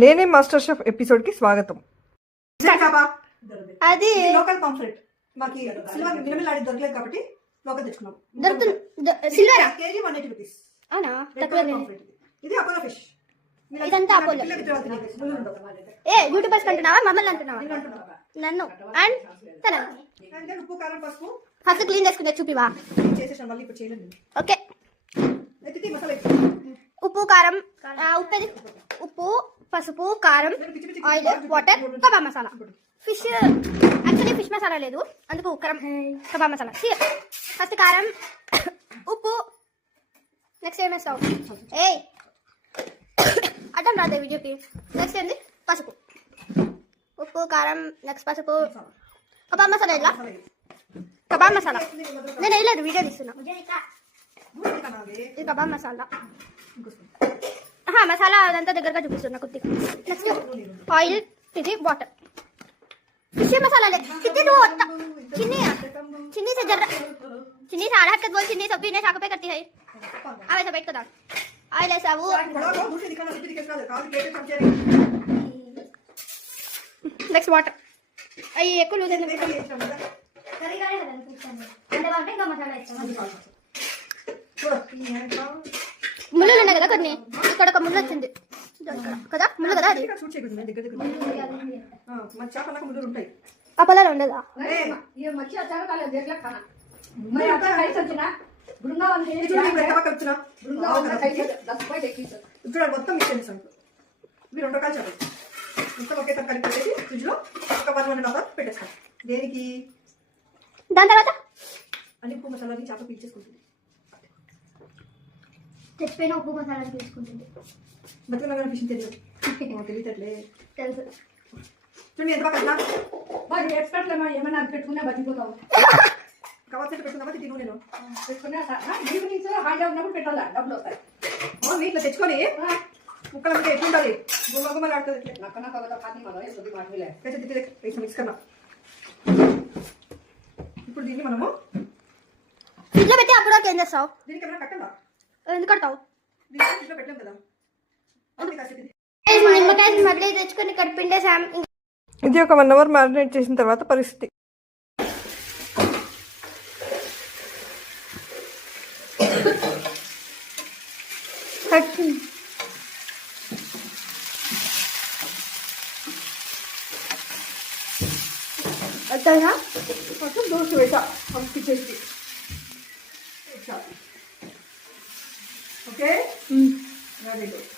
నేనే master chef episode కి స్వాగతం. అది లోకల్ పాంఫ్లెట్ మాకు సిల్వర్ మిలమిలాడి దొరకలేదు కాబట్టి లోకల్ తెచ్చుకున్నాం. Silver KG 180 rupees. అవునా? తక్కువ. ఇది అపోలో ఫిష్. ఇదంతా అపోలో. ఏ యూట్యూబర్స్ అంటున్నావా మమ్మల్ని అంటున్నావా? నన్ను అండ్ తన ఉప్పు కారం పసుపు ఫస్ట్ క్లీన్ చేసుకుంటే చూపివా? చేసేసాం, మళ్ళీ ఇప్పుడు చేయలేదు. ఓకే. మసాలా ఉప్పు కారం, ఉప్పు పసుపు కారం oil water kebab masala. Fish actually fish masala లేదు, అందుకు కబాబ్ మసాలా. ఫస్ట్ కారం ఉప్పు, నెక్స్ట్ ఏం వేస్తావు? ఏ అడ్డం రాదే వీడియోకి. నెక్స్ట్ ఏంది? పసుపు, ఉప్పు కారం, నెక్స్ట్ పసుపు, కబాబ్ మసాలా. ఇలా కబాబ్ మసాలా నేను వేయలేదు, వీడియో తీస్తున్నా. ఇది కబాబ్ మసాలా. మసాలా అదంతా దగ్గరగా చూపిస్తున్నా కొద్దిగా. నెక్స్ట్ ఆయిల్, ఇది వాటర్. फिश मसाला ले कितने दो चिन्नी से जरा चिन्नी से आधा बोल चिन्नी सब पीने शाक पे करती है अब ऐसा बैठ कर आइल ऐसा वो नेक्स्ट वाटर आई ఎక్కువ లూజ్ అయింది కర్రీ గారే కదా అనిపిస్తుంది అంటే వాటర్ ఇంకా మసాలా ఇస్తాం ముళ్ళు ఉన్నాయి కదా కొన్ని ఇక్కడ ఒక ముళ్ళు వచ్చింది కదా ముళ్ళు కదా అది అప్పలాలు ఉండదా మొత్తం మిక్స్ చేసాం. మీరు 2 రకాలు చెప్పండి. మొత్తం ఒకే తరకాలి పెట్టేసి ఫ్రిడ్జ్ లో ఒక 1.5 అవర్ పెట్టేస్తాం. దేనికి? దాని తర్వాత అన్ని ఉప్పు మసాలాని చేప పీల్చేసుకుంటుంది. తెచ్చిపోయిన ఉప్పు మసాలా తీసుకుంటుంది. బతుకున్నా ఫిష్ తెలియదు తెలియట్లే తెలుసు. చూడండి ఎంత బాగా మరి ఎక్స్పర్ట్లేమో ఏమైనా పెట్టుకున్నా బతికిపోతావు. కవర్ సెట్ పెట్టుకున్నామా తిను నేను పెట్టుకున్నా ఈవినింగ్స్ హాయిగా ఉన్నప్పుడు పెట్టాలా, డబ్బులు వస్తాయి. వీటిలో తెచ్చుకొని ముక్కల మీద ఎట్లా ఉండాలి? గుమ్మగుమ్మలు ఆడుతుంది. నక్కన కవత ఖాతీ మనం సొద్ది మాటలే మిక్స్ కన్నా. ఇప్పుడు దీన్ని మనము ఫ్రిడ్జ్లో పెట్టి అప్పుడు ఏం చేస్తావు? దీనికి ఏమైనా కట్టండా? ఎందుకు కడతావు? దీన్ని ఫ్రిడ్జ్లో పెట్టాం కదా. నిమ్మకాయ మళ్ళీ తెచ్చుకొని కడిపిండేసాం. ఇది ఒక 1 అవర్ మ్యారినేట్ చేసిన తర్వాత పరిస్థితి. వద్దా కొంచెం దోశ వేసా పంపించేసి. Okay, very good.